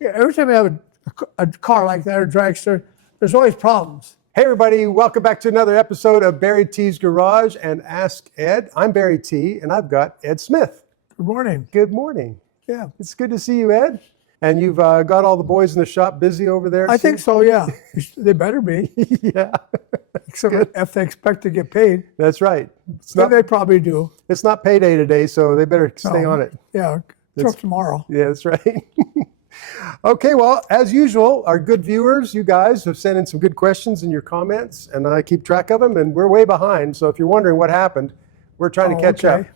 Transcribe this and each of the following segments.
Yeah, every time you have a car like that or dragster, there's always problems. Hey everybody, welcome back to another episode of Barry T's Garage and Ask Ed. I'm Barry T, and I've got Ed Smith. Good morning. Good morning. Yeah. It's good to see you, Ed. And you've got all the boys in the shop busy over there? I think so, yeah. They better be. Yeah. Except if they expect to get paid. That's right. They probably do. It's not payday today, so they better stay on it. Yeah, till tomorrow. Yeah, that's right. Okay, well, as usual, our good viewers, you guys have sent in some good questions in your comments, and I keep track of them, and we're way behind. So if you're wondering what happened, we're trying to catch up.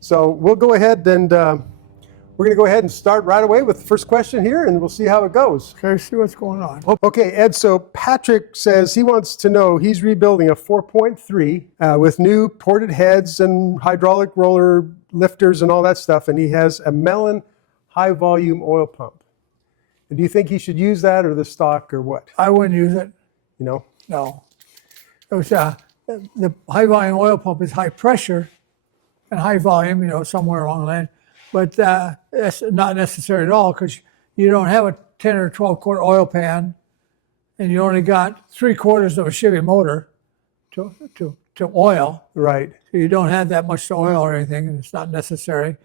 So we'll go ahead and we're going to go ahead and start right away with the first question here, and we'll see how it goes. Okay, see what's going on. Okay, Ed, so Patrick says he wants to know, he's rebuilding a 4.3 with new ported heads and hydraulic roller lifters and all that stuff, and he has a Melling high-volume oil pump. And do you think he should use that or the stock or what? I wouldn't use it. You know? No. It was, the high-volume oil pump is high pressure and high volume, somewhere along the line. But that's not necessary at all because you don't have a 10 or 12 quart oil pan and you only got 3/4 of a Chevy motor to oil. Right. So you don't have that much to oil or anything, and it's not necessary.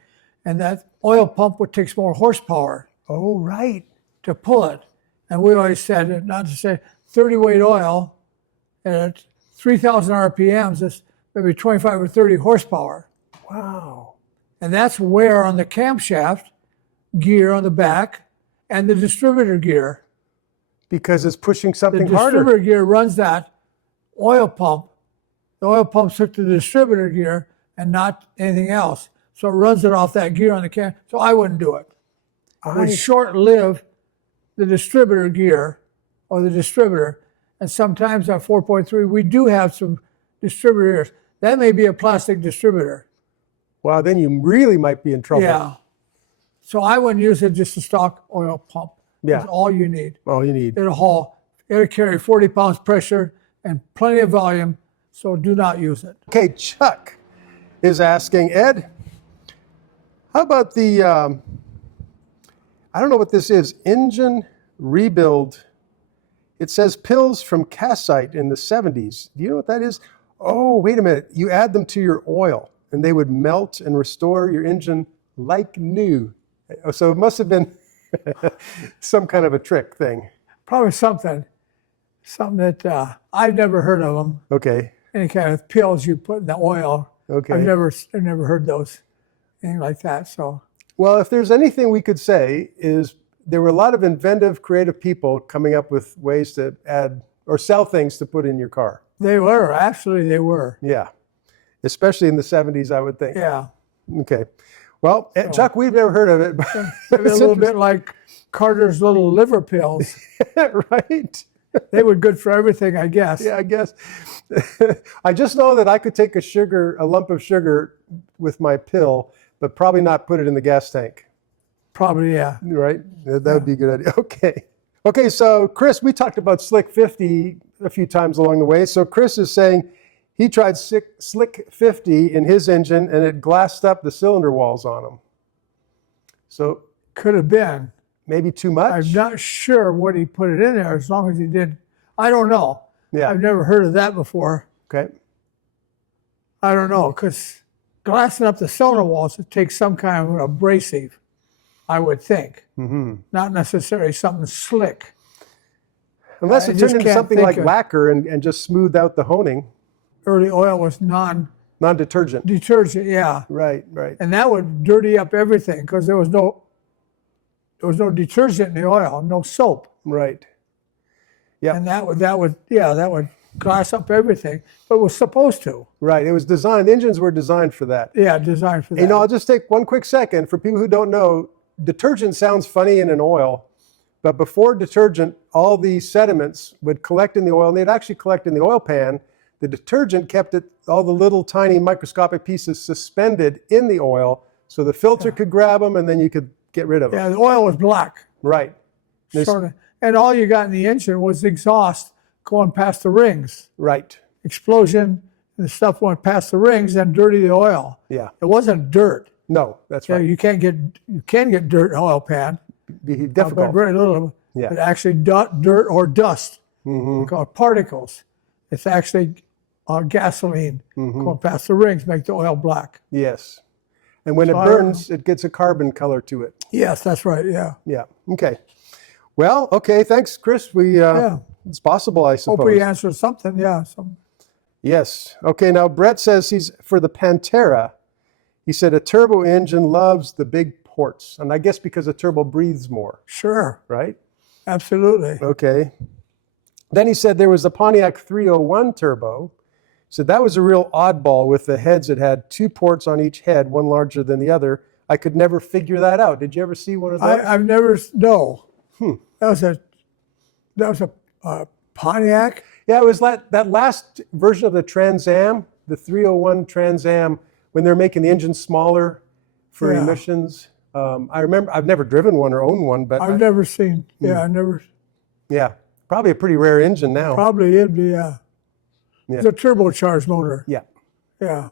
And that oil pump takes more horsepower. Oh, right. To pull it. And we always said, not to say 30 weight oil at 3,000 RPMs, that's maybe 25 or 30 horsepower. Wow. And that's wear on the camshaft, gear on the back, and the distributor gear. Because it's pushing something harder. The distributor gear runs that oil pump. The oil pump's hooked to the distributor gear and not anything else. So it runs it off that gear on the cam. So I wouldn't do it. It would short-live the distributor gear or the distributor. And sometimes on 4.3, we do have some distributors. That may be a plastic distributor. Wow, then you really might be in trouble. Yeah. So I wouldn't use it, just a stock oil pump. Yeah. That's all you need. All you need. It'll carry 40 pounds pressure and plenty of volume, so do not use it. Okay, Chuck is asking, Ed, how about the, I don't know what this is, engine rebuild. It says pills from Cassite in the 70s. Do you know what that is? Oh, wait a minute. You add them to your oil, and they would melt and restore your engine like new. So it must have been some kind of a trick thing. Probably something that I've never heard of them. Okay. Any kind of pills you put in the oil. Okay. I've never heard those, anything like that. So. Well, if there's anything we could say is there were a lot of inventive, creative people coming up with ways to add or sell things to put in your car. They were, absolutely they were. Yeah, especially in the 70s, I would think. Yeah. Okay. Well, Chuck, we've never heard of it. Maybe a little bit like Carter's little liver pills. Right. They were good for everything, I guess. Yeah, I guess. I just know that I could take a lump of sugar with my pill, but probably not put it in the gas tank. Probably, yeah. Right? That would be a good idea. Okay. Okay, so Chris, we talked about Slick 50 a few times along the way. So Chris is saying he tried Slick 50 in his engine and it glassed up the cylinder walls on him. So could have been. Maybe too much? I'm not sure what he put it in there as long as he did. I don't know. Yeah. I've never heard of that before. Okay. I don't know, because glassing up the cylinder walls, it takes some kind of an abrasive, I would think. Mm-hmm. Not necessarily something slick. Unless it turned into something like lacquer and just smoothed out the honing. Early oil was non-detergent. Detergent, yeah. Right, right. And that would dirty up everything because there was no detergent in the oil, no soap. Right. Yeah. And that would glass up everything, but it was supposed to. Right. It was designed. Engines were designed for that. Yeah, designed for that. I'll just take one quick second for people who don't know. Detergent sounds funny in an oil, but before detergent, all the sediments would collect in the oil, and they'd actually collect in the oil pan. The detergent kept all the little tiny microscopic pieces suspended in the oil, so the filter could grab them, and then you could get rid of them. Yeah, the oil was black. Right. Sort of. And all you got in the engine was exhaust going past the rings. Right. Explosion, and the stuff went past the rings and dirty the oil. Yeah. It wasn't dirt. No, that's right. You can get dirt in an oil pan, be but difficult. very little. Yeah. But actually dirt or dust, we call it particles. It's actually gasoline going past the rings, make the oil black. Yes. And when it burns, it gets a carbon color to it. Yes, that's right, yeah. Yeah. Okay. Well, okay. Thanks, Chris. It's possible, I suppose. Hope we answered something, yeah. Yes. Okay. Now, Brett says he's for the Pantera. He said a turbo engine loves the big ports. And I guess because a turbo breathes more. Sure. Right? Absolutely. Okay. Then he said there was a Pontiac 301 turbo. He said that was a real oddball with the heads that had 2 ports on each head, one larger than the other. I could never figure that out. Did you ever see one of those? I've never, no. That was a Pontiac? Yeah, it was that last version of the Trans Am, the 301 Trans Am, when they're making the engine smaller for emissions. I remember, I've never driven one or owned one, but I've never seen, yeah, probably a pretty rare engine now. Probably it'd be, It's a turbocharged motor. Yeah. Yeah.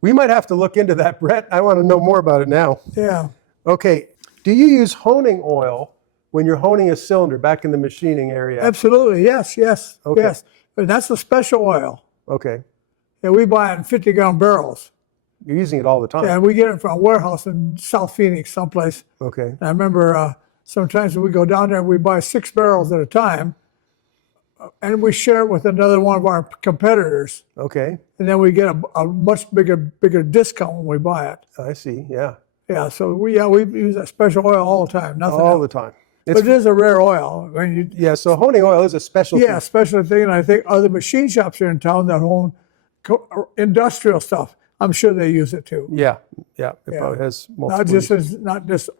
We might have to look into that, Brett. I want to know more about it now. Yeah. Okay. Do you use honing oil when you're honing a cylinder back in the machining area? Absolutely. Yes. Okay. Yes. But that's the special oil. Okay. Yeah, we buy it in 50-gallon barrels. You're using it all the time. Yeah, and we get it from a warehouse in South Phoenix, someplace. Okay. And I remember sometimes when we go down there, we buy 6 barrels at a time, and we share it with another one of our competitors. Okay. And then we get a much bigger discount when we buy it. I see. Yeah. Yeah, so we use that special oil all the time. Nothing All else. the time. But it is a rare oil. I mean, Yeah, so honing oil is a specialty. yeah, special thing. And I think other machine shops here in town that own industrial stuff, I'm sure they use it too. Yeah. It probably has multiple Not just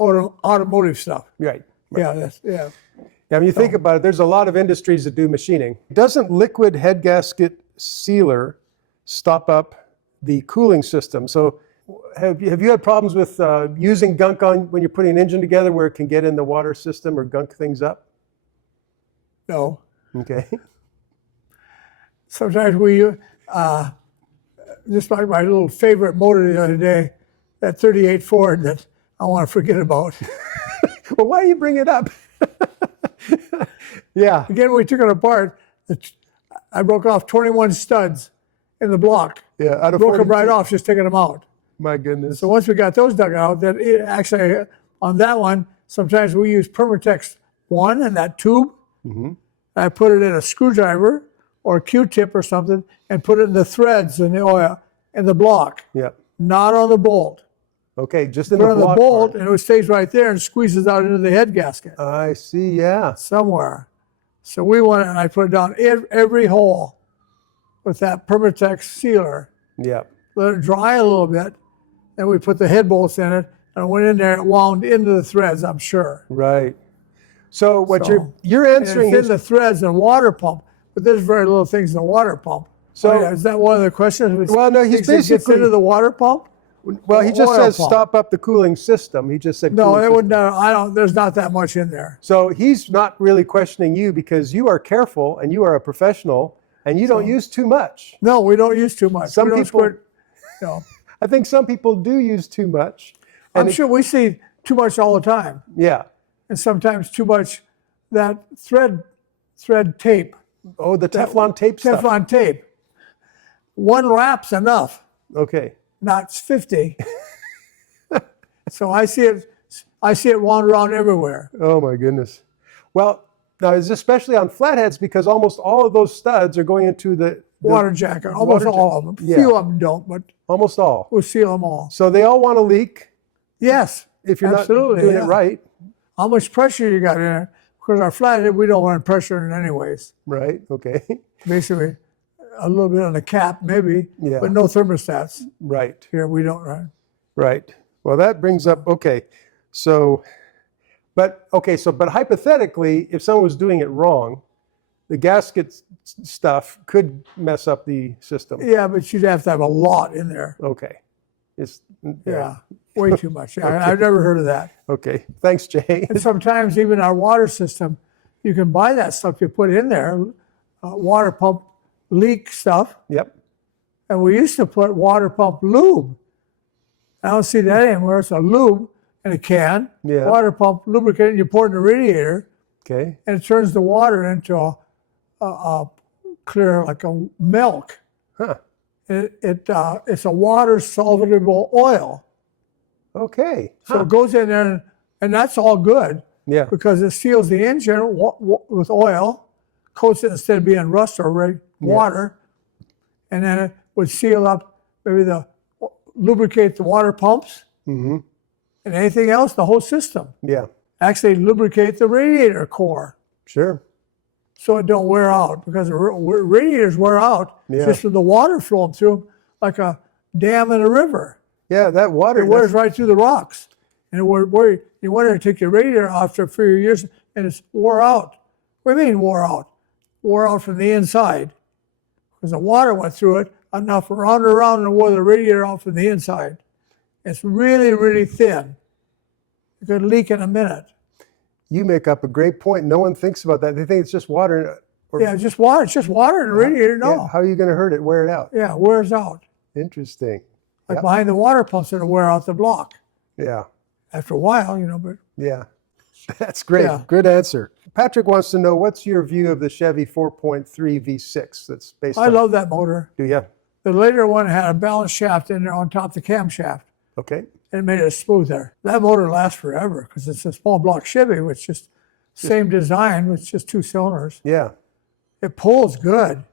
automotive stuff. Right. Yeah, Yeah, when you think about it, there's a lot of industries that do machining. Doesn't liquid head gasket sealer stop up the cooling system? So have you had problems with using gunk on when you're putting an engine together where it can get in the water system or gunk things up? No. Okay. Sometimes we, just like my little favorite motor the other day, that 38 Ford that I want to forget about. Well, why do you bring it up? Yeah. Again, we took it apart. I broke off 21 studs in the block. Yeah, out of Broke them 42. right off, just taking them out. My goodness. So once we got those dug out, then actually on that one, sometimes we use Permatex 1 in that tube. I put it in a screwdriver or a Q-tip or something and put it in the threads in the oil in the block, Yeah. not on the bolt. Okay, just in Put the it on the block bolt part. and it stays right there and squeezes out into the head gasket I see, yeah. somewhere. So we went and I put it down every hole with that Permatex sealer. Yeah. Let it dry a little bit. Then we put the head bolts in it and it went in there and wound into the threads, I'm sure. Right. So what So, you're answering it's in is the threads and water pump, but there's very little things in the water pump. So- Is that one of the questions? Well, no, he's Things that gets basically- into the water pump? well, he just oil says pump. stop up the cooling system. He just said No, cooling it system. would not. I don't. There's not that much in there. So he's not really questioning you because you are careful and you are a professional and you don't use too much. No, we don't use too much. Some we don't people- squirt, you know. I think some people do use too much. I'm sure we see too much all the time, Yeah. and sometimes too much that thread tape, Oh, the Teflon tape stuff. Teflon tape. One wrap's enough, Okay. not 50. So I see it wander around everywhere. Oh my goodness. Well, now it's especially on flatheads because almost all of those studs are going into the Water jacket, almost water all of them. yeah. Few of them don't, but almost all. we'll seal them all. So they all want to leak Yes, if you're absolutely, not doing yeah. it right. How much pressure you got in it? Because our flathead, we don't want pressure in it anyways. Right. Okay. Basically, a little bit on the cap, maybe, Yeah. but no thermostats. Right. Here we don't run. Right. Well, that brings up, okay. So, but hypothetically, if someone was doing it wrong, the gasket stuff could mess up the system. Yeah, but you'd have to have a lot in there. Okay. It's, Yeah, way too much. Yeah, I've never heard of that. Okay. Thanks, Jay. And sometimes even our water system, you can buy that stuff you put in there, water pump leak stuff. Yep. And we used to put water pump lube. I don't see that anymore. It's a lube, in a can, Yeah. water pump, lubricant, and you pour it in the radiator, Okay. and it turns the water into a clear, like a milk. Huh. It's a water soluble oil. Okay. So it goes in there, and that's all good Yeah. because it seals the engine with oil, coats it instead of being rust or water, and then it would seal up, maybe lubricate the water pumps and anything else, the whole system. Yeah. Actually lubricate the radiator core Sure. so it don't wear out, because the radiators wear out just with the water flowing through them like a dam in a river. Yeah, that water. It wears right through the rocks. And you want to take your radiator off after a few years and it's wore out. What do you mean wore out? Wore out from the inside. Because the water went through it enough around and around and wore the radiator out from the inside. It's really, really thin. It could leak in a minute. You make up a great point. No one thinks about that. They think it's just water. Yeah, just water. It's just water in the radiator. No. Yeah. How are you going to hurt it? Wear it out. Yeah, it wears out. Interesting. Like behind the water pumps, it'll wear out the block. Yeah. After a while, but. Yeah. That's great. Yeah. Good answer. Patrick wants to know, what's your view of the Chevy 4.3 V6 that's based on? I love that motor. Do you? The later one had a balance shaft in there on top of the camshaft. Okay. And it made it smoother. That motor lasts forever because it's a small block Chevy, which is same design with just 2 cylinders. Yeah. It pulls good.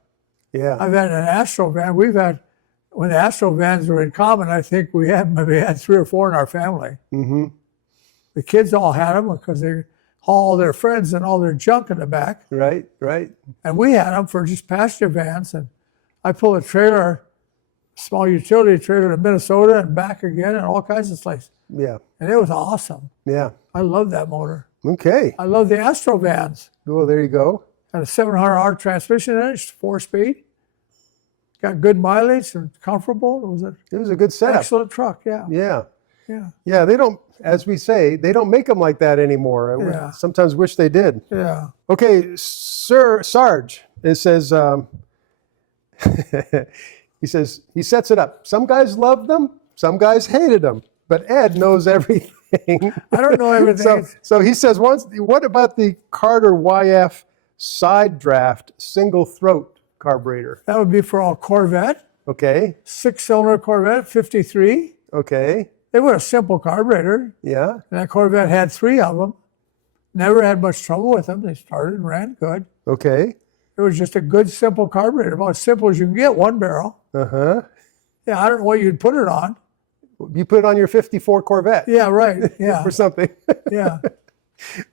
Yeah. I've had an Astro van. When the Astro vans were in common, I think we maybe had 3 or 4 in our family. Mm-hmm. The kids all had them because they haul all their friends and all their junk in the back. Right, right. And we had them for just passenger vans. And I pulled a trailer, small utility trailer to Minnesota and back again and all kinds of places. Yeah. And it was awesome. Yeah. I love that motor. Okay. I love the Astro vans. Well, there you go. Had a 700R transmission in it, 4-speed. Got good mileage and comfortable. It was a good setup. Excellent truck, yeah. Yeah. Yeah. Yeah, they don't, as we say, they don't make them like that anymore. I sometimes wish they did. Yeah. Okay, Sir Sarge, it says, he says, he sets it up. Some guys loved them, some guys hated them, but Ed knows everything. I don't know everything. So he says, what about the Carter YF side draft single throat carburetor? That would be for all Corvette. Okay. 6-cylinder Corvette, 53. Okay. They were a simple carburetor. Yeah. And that Corvette had 3 of them. Never had much trouble with them. They started and ran good. Okay. It was just a good, simple carburetor, about as simple as you can get, 1 barrel. Uh-huh. Yeah, I don't know what you'd put it on. You put it on your 54 Corvette. Yeah, right. Yeah. Or something. Yeah.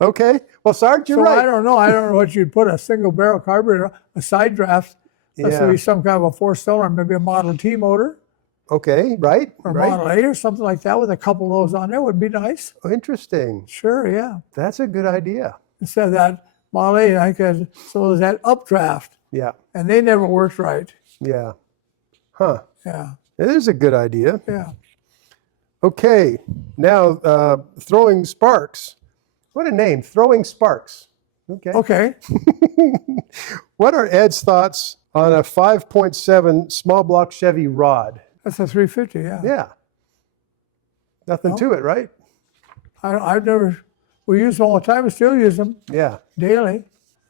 Okay. Well, Sarge, you're right. I don't know. I don't know what you'd put a single barrel carburetor, a side draft. That's Yeah. would be some kind of a 4-cylinder, maybe a Model T motor. Okay, right. Or right. Model 8 or something like that with a couple of those on there would be nice. Oh, interesting. Sure, yeah. That's a good idea. Instead of that Model 8, I could, so there's that updraft, Yeah. and they never worked right. Yeah. Huh. Yeah, It is a good idea. yeah. Okay. Now, Throwing Sparks. What a name, Throwing Sparks. Okay. Okay. What are Ed's thoughts on a 5.7 small block Chevy rod? That's a 350, yeah. Yeah. Nothing to it, right? I've never, we use them all the time, we still use them Yeah. daily.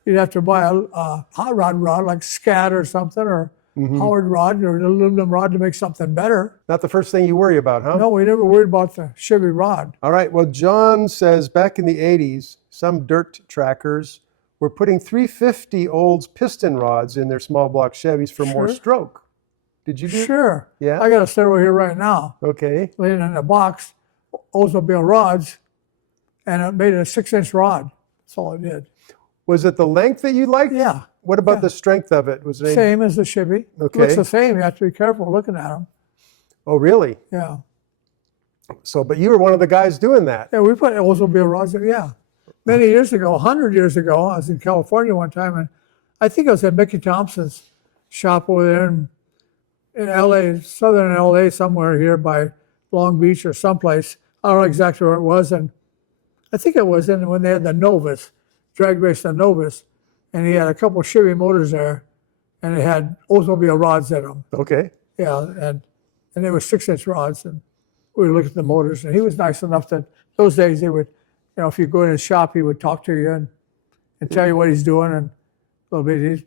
You'd have to buy a hot rod like Scat or something, or Howard rod or an aluminum rod to make something better. Not the first thing you worry about, huh? No, we never worried about the Chevy rod. All right. Well, John says back in the 80s, some dirt trackers were putting 350 Olds piston rods in their small block Chevys for more Sure. stroke. Did you do Sure. Yeah? I got a set over here right now, Okay. laying in a box, Oldsmobile rods, and it made a 6-inch rod. That's all it did. Was it the length that you liked? Yeah. What about the strength of it? Was it any- Same as the Chevy. Okay. Looks the same. You have to be careful looking at them. Oh, really? Yeah. So, but you were one of the guys doing that. Yeah, we put Oldsmobile rods in, yeah. Many years ago, 100 years ago, I was in California one time, and I think I was at Mickey Thompson's shop over there in LA, southern LA, somewhere here by Long Beach or someplace. I don't know exactly where it was, and I think it was when they had the Novus, drag race the Novus, and he had a couple Chevy motors there, and it had Oldsmobile rods in them. Okay. Yeah, and they were 6-inch rods, and we were looking at the motors, and he was nice enough to those days they would, if you go in his shop, he would talk to you and tell you what he's doing, and a little bit, he's,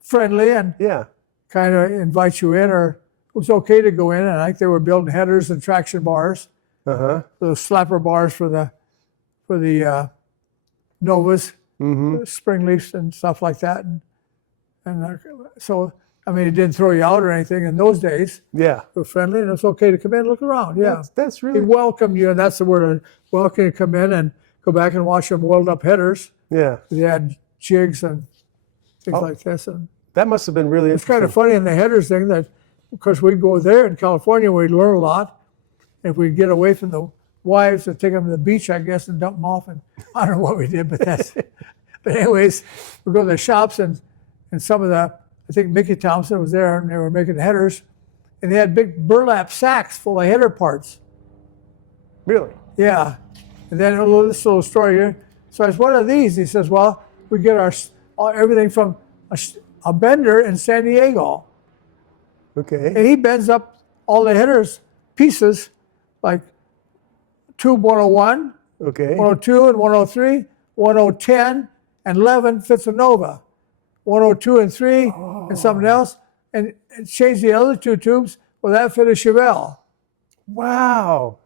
friendly and Yeah. kind of invite you in, or it was okay to go in. And I think they were building headers and traction bars, Uh-huh. those slapper bars for the Novas, spring leafs and stuff like that. And so, I mean, it didn't throw you out or anything in those days. Yeah. They were friendly, and it's okay to come in and look around. Yeah. That's He really, welcomed you, and that's the word. Welcome you to come in and go back and watch them weld up headers. yeah. They had jigs and things like this. And That must have been really it's kind of funny in the headers thing that, of course, we'd go there in California, we'd learn a lot. If we'd get away from the wives and take them to the beach, I guess, and dump them off. And I don't know what we did, but but anyways, we go to the shops, and some of I think Mickey Thompson was there, and they were making headers, and they had big burlap sacks full of header parts. Really? Yeah. And then this little story here. So I said, what are these? He says, well, we get everything from a bender in San Diego. Okay. And he bends up all the headers pieces, like tube 101, Okay. 102 and 103, 1010, and 11 fits a Nova. 102 and 3 and something else, and change the other two tubes. Well, that fit a Chevelle. Wow.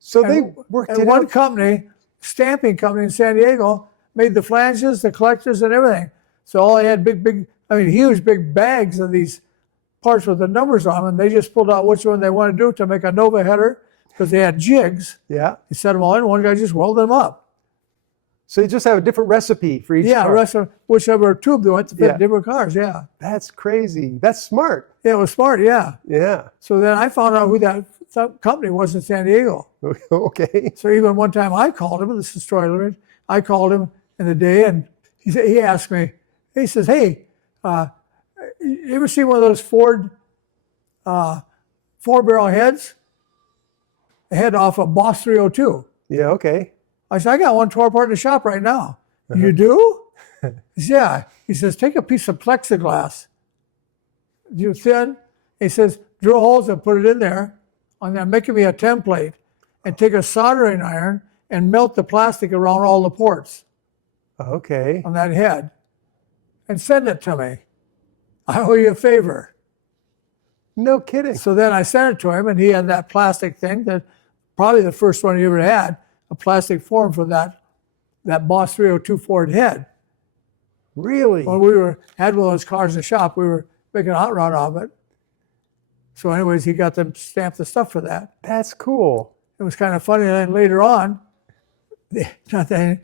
So they worked And it one out. company, stamping company in San Diego, made the flanges, the collectors, and everything. So all they had huge big bags of these parts with the numbers on them, and they just pulled out which one they wanted to do to make a Nova header, because they had jigs. Yeah. He set them all in, one guy just welded them up. So you just have a different recipe for each Yeah, car. rest of whichever tube they went to fit Yeah. different cars, yeah. That's crazy. That's smart. Yeah, it was smart, yeah. Yeah. So then I found out who that company was in San Diego. Okay. So even one time I called him, this is Troy Limited, I called him in the day, and he asked me, he says, hey, you ever see one of those Ford 4-barrel heads? A head off a Boss 302. Yeah. Okay. I said, I got one tore apart in the shop right now. You do? He says, yeah. He says, take a piece of plexiglass, you thin. He says, drill holes and put it in there, and then make me a template, and take a soldering iron and melt the plastic around all the ports Okay. on that head, and send it to me. I owe you a favor. No kidding. So then I sent it to him, and he had that plastic thing, that probably the first one he ever had, a plastic form for that Boss 302 Ford head. Really? When we had one of those cars in the shop, we were making a hot rod of it. So anyways, he got them stamp the stuff for that. That's cool. It was kind of funny. And then later on, the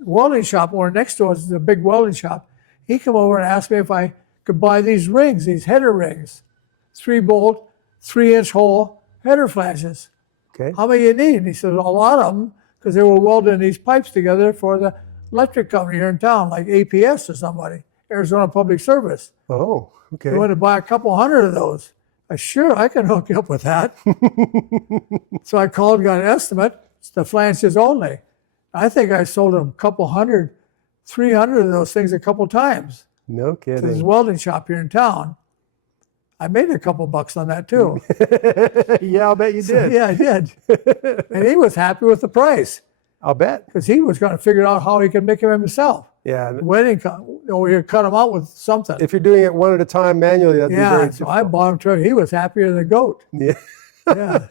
welding shop or next to us, the big welding shop, he came over and asked me if I could buy these rings, these header rings, 3-bolt, 3-inch hole header flanges. Okay. How many you need? And he said, a lot of them, because they were welding these pipes together for the electric company here in town, like APS or somebody, Arizona Public Service. Oh, okay. They wanted to buy a couple hundred of those. I sure, I can hook you up with that. So I called, got an estimate. It's the flanges only. I think I sold them a couple hundred, 300 of those things a couple times No to this kidding. welding shop here in town. I made a couple bucks on that too. Yeah, I'll bet you did. Yeah, I did. And he was happy with the price, I'll bet. because he was going to figure out how he could make them himself. Yeah. Wedding over here, cut them out with something. If you're doing it one at a time manually, that'd be Yeah, very so I bought him to him. He was happier than a goat. Yeah. Yeah.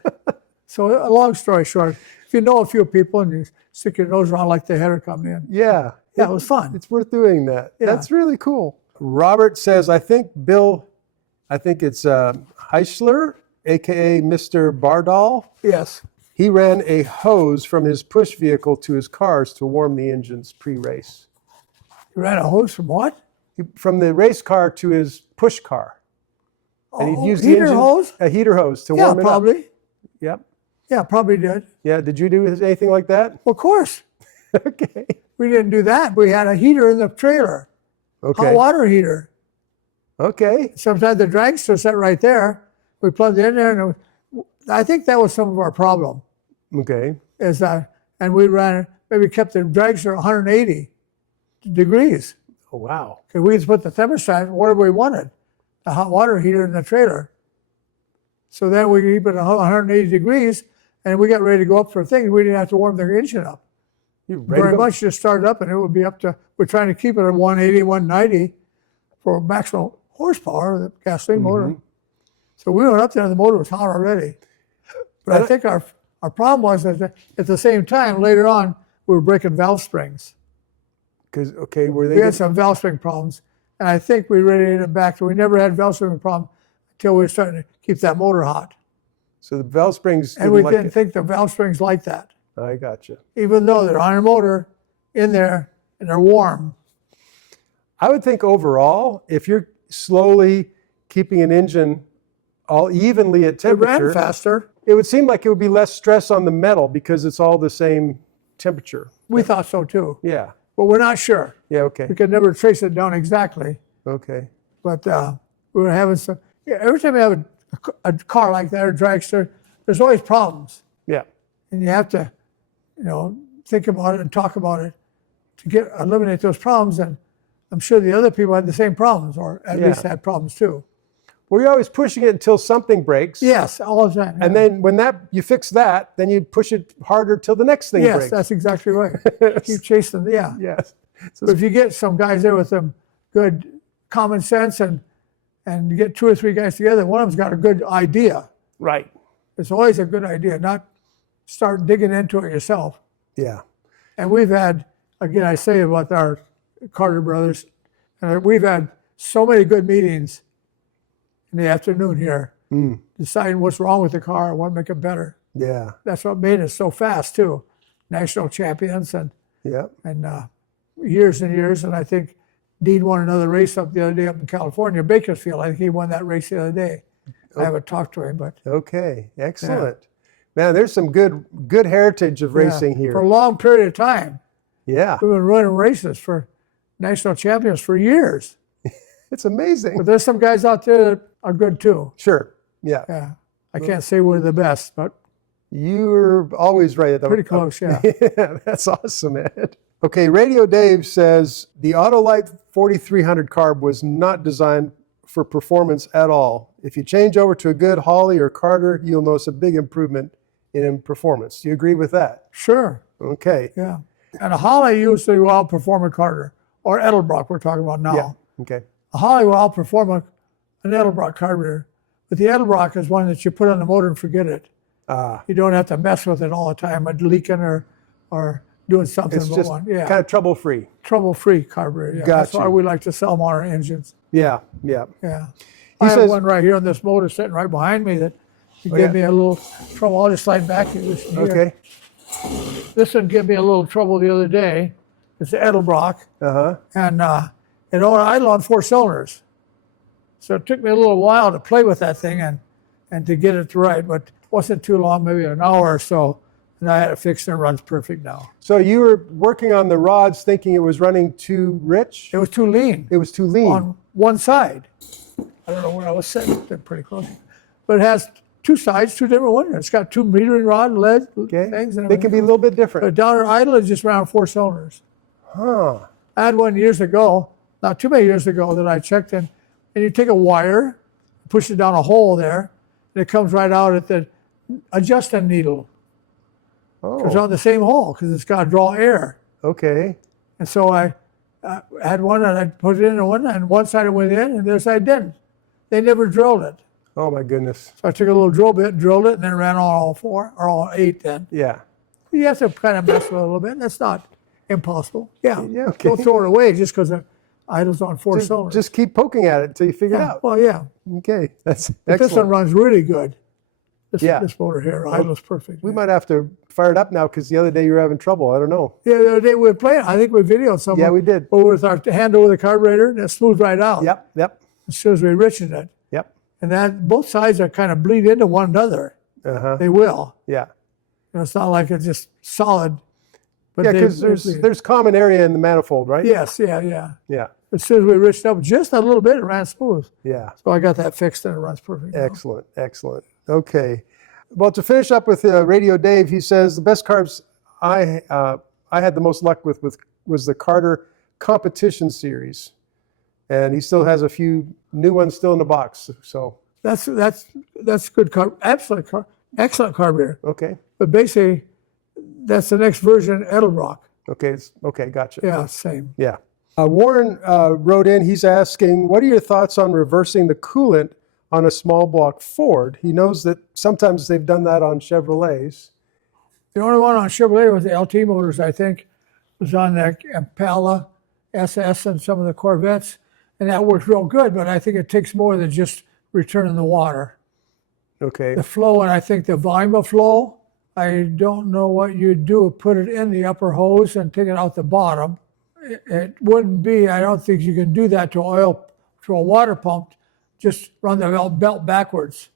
So a long story short, if you know a few people and you stick your nose around like the header company, and Yeah. yeah, it was fun. It's worth doing that. Yeah. That's really cool. Robert says, I think it's Heisler, AKA Mr. Bardall. Yes. He ran a hose from his push vehicle to his cars to warm the engines pre-race. You ran a hose from what? From the race car to his push car. And he'd use the heater engine, hose? a heater hose to Yeah, warm it up. probably. Yep. Yeah, probably did. Yeah. Did you do anything like that? Well, of course. Okay. We didn't do that. We had a heater in the trailer, Okay. hot water heater. Okay. Sometimes the dragster sat right there. We plugged it in there, and I think that was some of our problem. Okay. Is that, and we maybe kept the dragster 180 degrees. Oh, wow. Because we just put the thermostat wherever we wanted, the hot water heater in the trailer. So then we keep it at 180 degrees, and we got ready to go up for a thing. We didn't have to warm the engine up very much. Just start up, and it would be up to. We're trying to keep it at 180, 190 for maximum horsepower, the gasoline motor. So we went up there, and the motor was hot already. But I think our problem was that at the same time, later on, we were breaking valve springs. Because we had some valve spring problems, and I think we radiated it back. So we never had valve spring problem until we were starting to keep that motor hot. So the valve springs, and we didn't think the valve springs like that. I gotcha. Even though they're on a motor in there and they're warm. I would think overall, if you're slowly keeping an engine all evenly at temperature, it ran faster. It would seem like it would be less stress on the metal because it's all the same temperature. We thought so too. Yeah. But we're not sure. Yeah, okay. We could never trace it down exactly. Okay. But we were having some, every time you have a car like that or dragster, there's always problems. Yeah. And you have to, think about it and talk about it to eliminate those problems. And I'm sure the other people had the same problems, or at least had problems too. Well, you're always pushing it until something breaks. Yes, all the time. And then when you fix that, then you push it harder till the next thing breaks. Yes, that's exactly right. Keep chasing, Yes. But if you get some guys there with some good common sense and you get 2 or 3 guys together, one of them's got a good idea. Right. It's always a good idea, not start digging into it yourself. Yeah. And we've had, again, I say about our Carter brothers, we've had so many good meetings in the afternoon here, deciding what's wrong with the car and what to make it better. Yeah. That's what made us so fast too. National champions and years and years. And I think Dean won another race up the other day up in California, Bakersfield. I think he won that race the other day. I haven't talked to him, but okay, excellent. Man, there's some good heritage of racing here. For a long period of time. Yeah. We've been running races for national champions for years. It's amazing. But there's some guys out there that are good too. Sure. Yeah. Yeah. I can't say we're the best, but you're always right at the pretty close, yeah. Yeah, that's awesome, Ed. Okay, Radio Dave says the Autolite 4300 carb was not designed for performance at all. If you change over to a good Holley or Carter, you'll notice a big improvement in performance. Do you agree with that? Sure. Okay. Yeah. And a Holley usually will outperform a Carter, or Edelbrock we're talking about now. Yeah. Okay. A Holley will outperform an Edelbrock carburetor, but the Edelbrock is one that you put on the motor and forget it. You don't have to mess with it all the time, leaking or doing something. It's just kind of trouble-free. Trouble-free carburetor. Yeah. That's why we like to sell them on our engines. Yeah, yeah. Yeah. I have one right here on this motor sitting right behind me that gave me a little trouble. I'll just slide back to this here. Okay. This one gave me a little trouble the other day. It's the Edelbrock. And it only idle on 4 cylinders. So it took me a little while to play with that thing and to get it right, but it wasn't too long, maybe an hour or so, and I had it fixed and it runs perfect now. So you were working on the rods thinking it was running too rich? It was too lean. It was too lean. On one side. I don't know where I was sitting, they're pretty close. But it has 2 sides, 2 different ones. It's got 2 metering rod, lead things. And they can be a little bit different. But down idle is just around 4 cylinders. Huh. I had one years ago, not too many years ago, that I checked in, and you take a wire, push it down a hole there, and it comes right out at the adjusting needle. Oh. It's on the same hole because it's got to draw air. Okay. And so I had one and I put it in one, and one side it went in, and the other side didn't. They never drilled it. Oh my goodness. So I took a little drill bit, drilled it, and then ran on all 4 or all 8 then. Yeah. You have to kind of mess with it a little bit. That's not impossible. Yeah. Okay. Don't throw it away just because it idles on 4 cylinders. Just keep poking at it until you figure it out. Well, yeah. Okay. That's but this one runs really good. This motor here, idles perfect. We might have to fire it up now because the other day you were having trouble. I don't know. Yeah, the other day we were playing. I think we videoed something. Yeah, we did. With our hand over the carburetor, and it smoothed right out. Yep. As soon as we richened it. Yep. And that both sides are kind of bleed into one another. They will. Yeah. It's not like it's just solid. But yeah, because there's common area in the manifold, right? Yes, yeah. Yeah. As soon as we riched up just a little bit, it ran smooth. Yeah. So I got that fixed and it runs perfect. Excellent. Okay. Well, to finish up with Radio Dave, he says the best carbs I had the most luck with was the Carter Competition Series, and he still has a few new ones still in the box. So that's good carb, excellent carburetor. Okay. But basically, that's the next version, Edelbrock. Okay, okay, gotcha. Yeah, same. Yeah. Warren wrote in, he's asking, what are your thoughts on reversing the coolant on a small block Ford? He knows that sometimes they've done that on Chevrolets. The only one on Chevrolet with the LT motors, I think, was on the Impala, SS, and some of the Corvettes. And that works real good, but I think it takes more than just returning the water. Okay. The flow, and I think the volume of flow, I don't know what you'd do, put it in the upper hose and take it out the bottom. It wouldn't be, I don't think you can do that to a water pump, just run the belt backwards.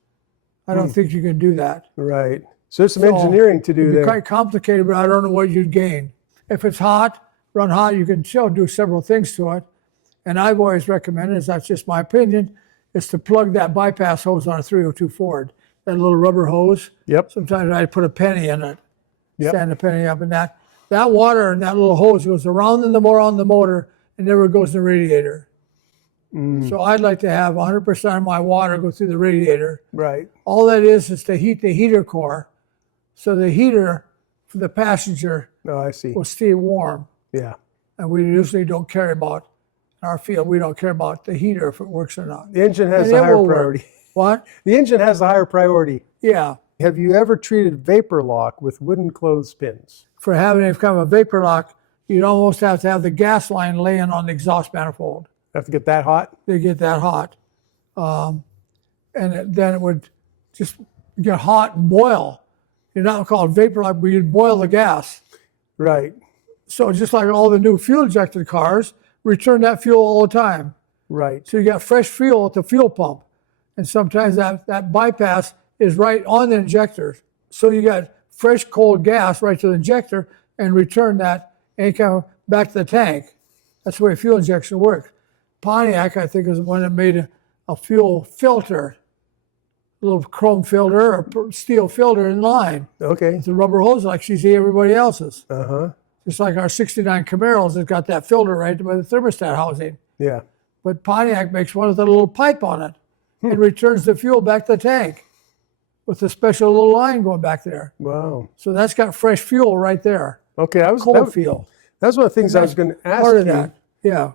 I don't think you can do that. Right. So there's some engineering to do it'd be there. quite complicated, but I don't know what you'd gain. If it's hot, run hot, you can still do several things to it. And I've always recommended, that's just my opinion, is to plug that bypass hose on a 302 Ford. That little rubber hose. Yep. Sometimes I put a penny in it. Yep. Stand a penny up, and that water and that little hose goes around and more on the motor and never goes in the radiator. So I'd like to have 100% of my water go through the radiator. Right. All that is to heat the heater core. So the heater for the passenger Oh, I see. will stay warm. Yeah. And we usually don't care about, in our field, we don't care about the heater if it works or not. The engine has And the it higher will work. priority. What? The engine has the higher priority. Yeah. Have you ever treated vapor lock with wooden clothespins? For having it become a vapor lock, you'd almost have to have the gas line laying on the exhaust manifold. Have to get that hot? They get that hot. Then it would just get hot and boil. You're not called vapor lock, but you'd boil the gas. Right. So just like all the new fuel injected cars, return that fuel all the time. Right. So you got fresh fuel at the fuel pump. And sometimes that bypass is right on the injector. So you got fresh cold gas right to the injector and return that and come back to the tank. That's the way fuel injection works. Pontiac, I think, is the one that made a fuel filter, a little chrome filter or steel filter in line. Okay. It's a rubber hose like you see everybody else's. Uh-huh. Just like our 69 Camaros has got that filter right by the thermostat housing. Yeah. But Pontiac makes one with a little pipe on it and returns the fuel back to the tank with a special little line going back there. Wow. So that's got fresh fuel right there. Okay. Cold fuel. That's one of the things I was going to ask Part of you. that. Yeah.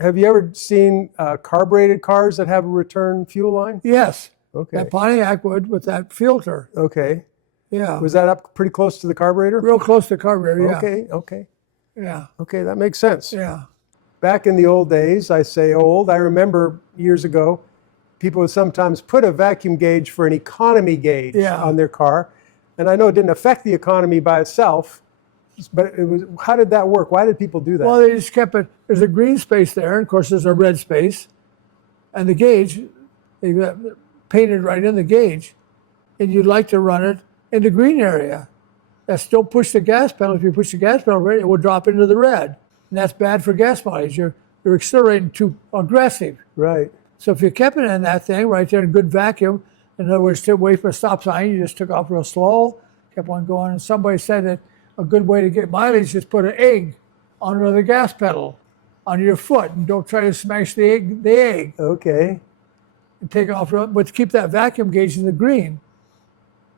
Have you ever seen carbureted cars that have a return fuel line? Yes. Okay. That Pontiac would with that filter. Okay. Yeah. Was that up pretty close to the carburetor? Real close to carburetor, yeah. Okay. Okay. Yeah. Okay. That makes sense. Yeah. Back in the old days, I say old, I remember years ago, people would sometimes put a vacuum gauge for an economy gauge on their car. And I know it didn't affect the economy by itself, but it was, how did that work? Why did people do that? Well, they just kept it, there's a green space there, and of course there's a red space. And the gauge, they got painted right in the gauge. And you'd like to run it in the green area. That's still push the gas pedal. If you push the gas pedal red, it will drop into the red. And that's bad for gas mileage. You're accelerating too aggressive. Right. So if you kept it in that thing right there in good vacuum, in other words, to wait for a stop sign, you just took off real slow, kept on going. And somebody said that a good way to get mileage is put an egg under the gas pedal on your foot, and don't try to smash the egg Okay. and take off, but keep that vacuum gauge in the green.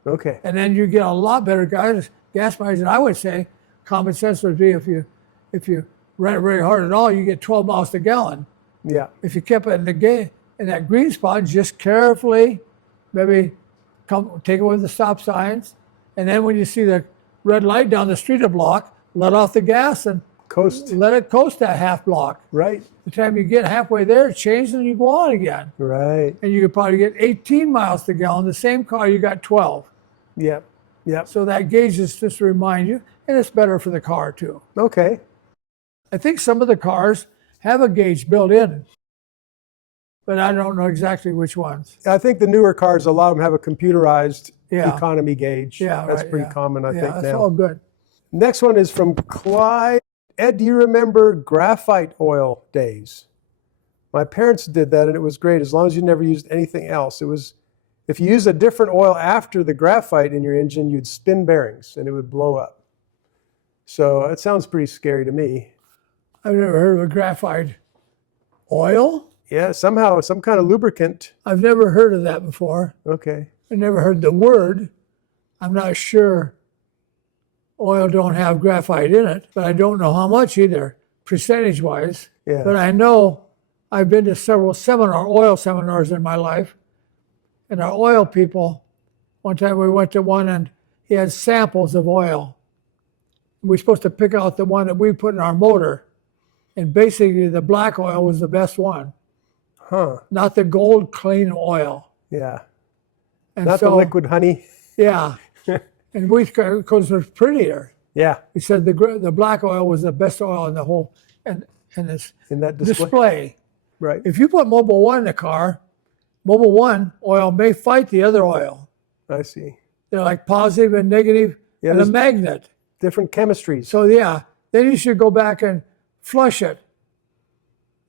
Okay. And then you get a lot better gas mileage. And I would say common sense would be if you ran it very hard at all, you get 12 miles per gallon. Yeah. If you kept it in that green spot, just carefully, maybe take away the stop signs, and then when you see the red light down the street a block, let off the gas and Coast. let it coast that half block. Right. The time you get halfway there, change and you go on again. Right. And you could probably get 18 miles per gallon. The same car, you got 12. Yep. Yep. So that gauge is just to remind you, and it's better for the car too. Okay. I think some of the cars have a gauge built in, but I don't know exactly which ones. I think the newer cars, a lot of them have a computerized Yeah. economy gauge. Yeah, That's right, pretty yeah. common, I Yeah, think, that's now. all good. Next one is from Clyde. Ed, do you remember graphite oil days? My parents did that, and it was great as long as you never used anything else. It was, if you used a different oil after the graphite in your engine, you'd spin bearings, and it would blow up. So it sounds pretty scary to me. I've never heard of a graphite oil. Yeah, somehow, some kind of lubricant. I've never heard of that before. Okay. I never heard the word. I'm not sure oil don't have graphite in it, but I don't know how much either, percentage-wise. Yeah. But I know I've been to several oil seminars in my life, and our oil people, one time we went to one and he had samples of oil. We were supposed to pick out the one that we put in our motor, and basically the black oil was the best one. Huh. Not the gold clean oil. Yeah. And Not the liquid honey. Yeah. And because it was prettier. Yeah. He said the black oil was the best oil in the whole, and this In that display. Right. If you put Mobil 1 in a car, Mobil 1 oil may fight the other oil. I see. They're like positive and negative, Yeah, and a there's magnet. different chemistries. So yeah, then you should go back and flush it.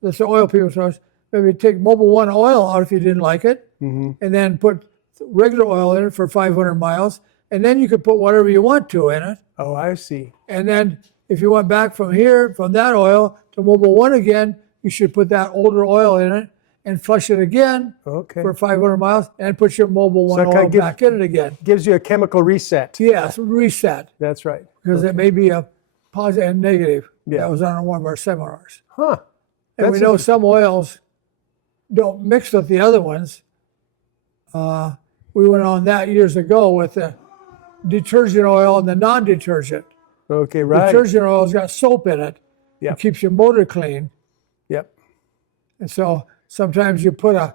That's the oil people tell us. Maybe take Mobil 1 oil out if you didn't like it, and then put regular oil in it for 500 miles, and then you could put whatever you want to in it. Oh, I see. And then if you went back from that oil to Mobil 1 again, you should put that older oil in it and flush it again for 500 miles and put your Mobil 1 oil back in it again. Gives you a chemical reset. Yes, reset. That's right. Because it may be a positive and negative. Yeah. That was on one of our seminars. Huh. And we know some oils don't mix with the other ones. We went on that years ago with the detergent oil and the non-detergent. Okay, right. Detergent oil's got soap in it. Yep. It keeps your motor clean. Yep. And so sometimes you put a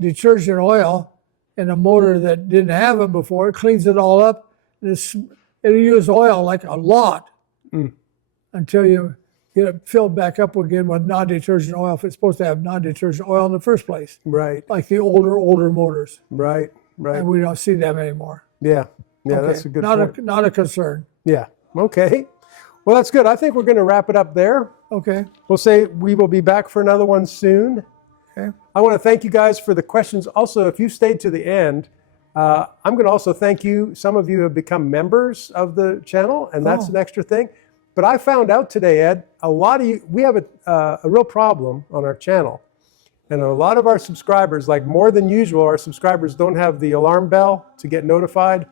detergent oil in a motor that didn't have it before, it cleans it all up. It'll use oil like a lot until you get it filled back up again with non-detergent oil if it's supposed to have non-detergent oil in the first place. Right. Like the older motors. Right. Right. And we don't see them anymore. Yeah. Yeah, Okay. that's a good point. Not a concern. Yeah. Okay. Well, that's good. I think we're going to wrap it up there. Okay. We'll say we will be back for another one soon. Okay. I want to thank you guys for the questions. Also, if you stayed to the end, I'm going to also thank you. Some of you have become members of the channel, and that's an extra thing. But I found out today, Ed, a lot of you, we have a real problem on our channel. And a lot of our subscribers, like more than usual, our subscribers don't have the alarm bell to get notified.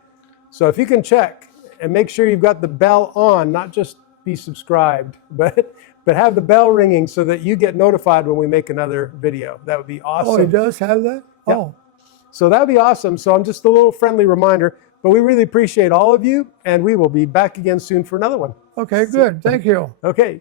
So if you can check and make sure you've got the bell on, not just be subscribed, but have the bell ringing so that you get notified when we make another video. That would be awesome. Oh, he does have that? Yeah. Oh. So that would be awesome. So I'm just a little friendly reminder, but we really appreciate all of you, and we will be back again soon for another one. Okay, good. Thank you. Okay.